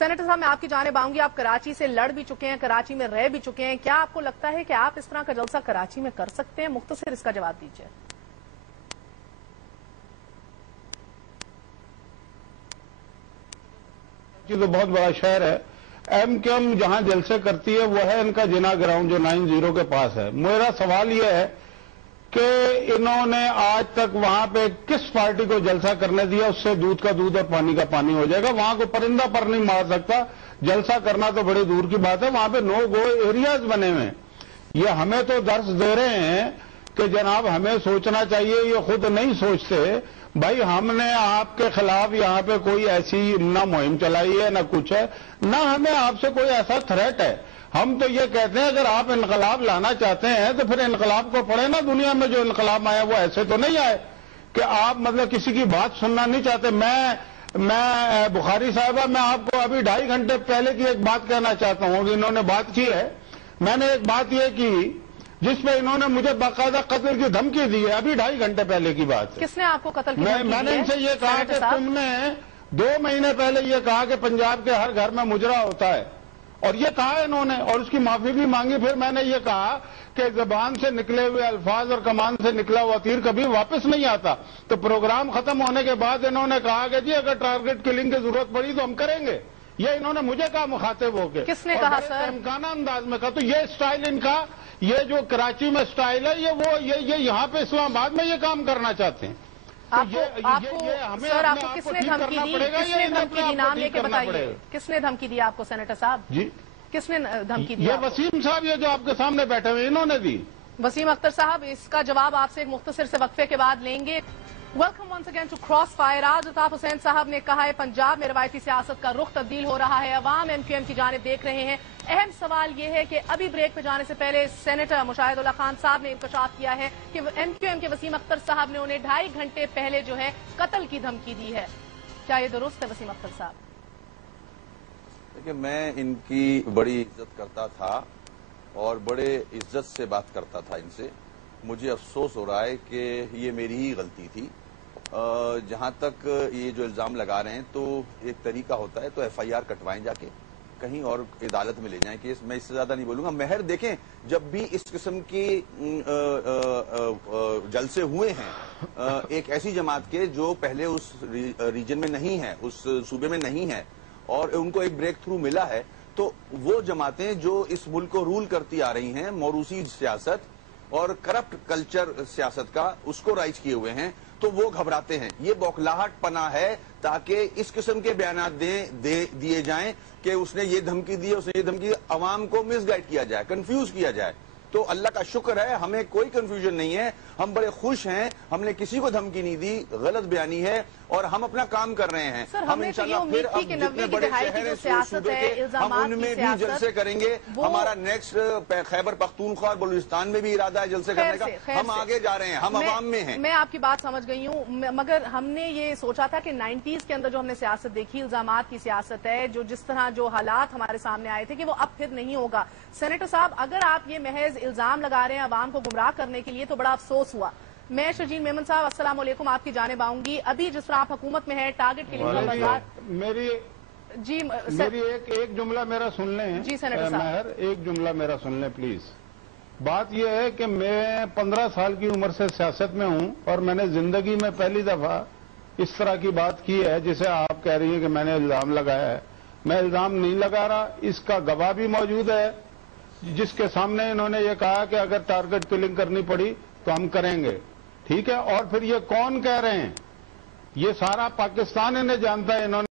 Senator साहब, मैं आपकी जानिब आऊंगी। आप कराची से लड़ भी चुके हैं, कराची में रह भी चुके हैं। क्या आपको लगता है कि आप इस तरह का जलसा कराची में कर सकते हैं? मुख्तसर इसका जवाब दीजिए। तो बहुत बड़ा शहर है। एमक्यूएम जहां जलसे करती है वो है इनका जिना ग्राउंड जो 90 के पास है। मेरा सवाल यह है कि इन्होंने आज तक वहां पे किस पार्टी को जलसा करने दिया? उससे दूध का दूध और पानी का पानी हो जाएगा। वहां को परिंदा पर नहीं मार सकता। जलसा करना तो बड़ी दूर की बात है। वहां पे नो गो एरियाज बने हुए हैं। ये हमें तो दर्श दे रहे हैं कि जनाब हमें सोचना चाहिए। ये खुद नहीं सोचते। भाई हमने आपके खिलाफ यहाँ पे कोई ऐसी ना मुहिम चलाई है ना कुछ है, ना हमें आपसे कोई ऐसा थ्रेट है। हम तो ये कहते हैं अगर आप इनकलाब लाना चाहते हैं तो फिर इनकलाब को पढ़े ना। दुनिया में जो इनकलाब आया वो ऐसे तो नहीं आए कि आप मतलब किसी की बात सुनना नहीं चाहते। मैं बुखारी साहबा, मैं आपको अभी 2.5 घंटे पहले की एक बात कहना चाहता हूँ। इन्होंने बात की है, मैंने एक बात ये की जिसमें इन्होंने मुझे बाकायदा कत्ल की धमकी दी है। अभी 2.5 घंटे पहले की बात है। किसने आपको कत्ल की धमकी दी है? मैंने इनसे ये कहा कि तुमने 2 महीने पहले ये कहा कि पंजाब के हर घर में मुजरा होता है, और ये कहा इन्होंने, और उसकी माफी भी मांगी। फिर मैंने ये कहा कि जबान से निकले हुए अल्फाज और कमान से निकला हुआ तीर कभी वापस नहीं आता। तो प्रोग्राम खत्म होने के बाद इन्होंने कहा कि जी अगर टारगेट किलिंग की जरूरत पड़ी तो हम करेंगे। ये इन्होंने मुझे कहा मुखातिब होके। किसने कहा सर? इम्काना अंदाज में कहा। तो ये स्टाइल इनका, ये जो कराची में स्टाइल है, ये यहाँ पे इस्लामाबाद में ये काम करना चाहते हैं। सर आपको किसने धमकी दी? किसने धमकी दी? नाम लेके बताइए। किसने धमकी दी आपको सेनेटर साहब? जी किसने धमकी दी? ये वसीम साहब, ये जो आपके सामने बैठे हुए इन्होंने दी। वसीम अख्तर साहब, इसका जवाब आपसे एक मुख्तसर से वक्फे के बाद लेंगे। Welcome once again to crossfire. आज अल्ताफ हुसैन साहब ने कहा है पंजाब में रवायती सियासत का रुख तब्दील हो रहा है, अवाम एमक्यूएम की जानिब देख रहे हैं। अहम सवाल यह है कि अभी ब्रेक पे जाने से पहले सेनेटर मुशाहिदुल्लाह खान साहब ने इंकशाफ किया है कि एमक्यूएम के वसीम अख्तर साहब ने उन्हें 2.5 घंटे पहले जो है कत्ल की धमकी दी है। क्या ये दुरुस्त है वसीम अख्तर साहब? देखिए, मैं इनकी बड़ी इज्जत करता था और बड़े इज्जत से बात करता था इनसे। मुझे अफसोस हो रहा है कि ये मेरी ही गलती थी। जहां तक ये जो इल्जाम लगा रहे हैं, तो एक तरीका होता है तो एफआईआर कटवाएं, जाके कहीं और अदालत में ले जाएं केस। मैं इससे ज्यादा नहीं बोलूंगा। महर देखें, जब भी इस किस्म के जलसे हुए हैं एक ऐसी जमात के जो पहले उस रीजन में नहीं है, उस सूबे में नहीं है, और उनको एक ब्रेक थ्रू मिला है, तो वो जमातें जो इस मुल्क को रूल करती आ रही हैं, मौरूसी सियासत और करप्ट कल्चर सियासत का, उसको राइज किए हुए हैं, तो वो घबराते हैं। ये बौखलाहट पना है ताकि इस किस्म के बयान दिए जाएं कि उसने ये धमकी दी, उसने ये धमकी दी, अवाम को मिसगाइड किया जाए, कंफ्यूज किया जाए। तो अल्लाह का शुक्र है हमें कोई कंफ्यूजन नहीं है। हम बड़े खुश हैं, हमने किसी को धमकी नहीं दी, गलत बयानी है, और हम अपना काम कर रहे हैं। हम इंशाल्लाह फिर अब जितने बड़े शहर हैं सूबे के, हम उनमें भी जलसे करेंगे। हमारा नेक्स्ट खैबर पख्तूनख्वा और बलूचिस्तान में भी इरादा है जलसे करने का। हम आगे जा रहे हैं, हम अवाम में हैं। मैं आपकी बात समझ गई हूँ, मगर हमने ये सोचा था कि 90s के अंदर जो हमने सियासत देखी, इल्जामात की सियासत है, जो जिस तरह जो हालात हमारे सामने आए थे, कि वो अब फिर नहीं होगा। सेनेटर साहब, अगर आप ये महज इल्जाम लगा रहे हैं अवाम को गुमराह करने के लिए, तो बड़ा अफसोस हुआ। मैं शजीन मेमन साहब, अस्सलाम वालेकुम, आपकी जानिब आऊंगी। अभी जिस तरह आप हुकूमत में है, टारगेट किलिंग का बाजार। मेरी एक जुमला मेरा सुन लें जी सेनेटर साहब, एक जुमला मेरा सुन लें प्लीज। बात यह है कि मैं 15 साल की उम्र से सियासत में हूं, और मैंने जिंदगी में पहली दफा इस तरह की बात की है जिसे आप कह रही हैं कि मैंने इल्जाम लगाया है। मैं इल्जाम नहीं लगा रहा, इसका गवाह भी मौजूद है जिसके सामने इन्होंने ये कहा कि अगर टारगेट किलिंग करनी पड़ी तो हम करेंगे। ठीक है, और फिर ये कौन कह रहे हैं? ये सारा पाकिस्तान इन्हें जानता है। इन्होंने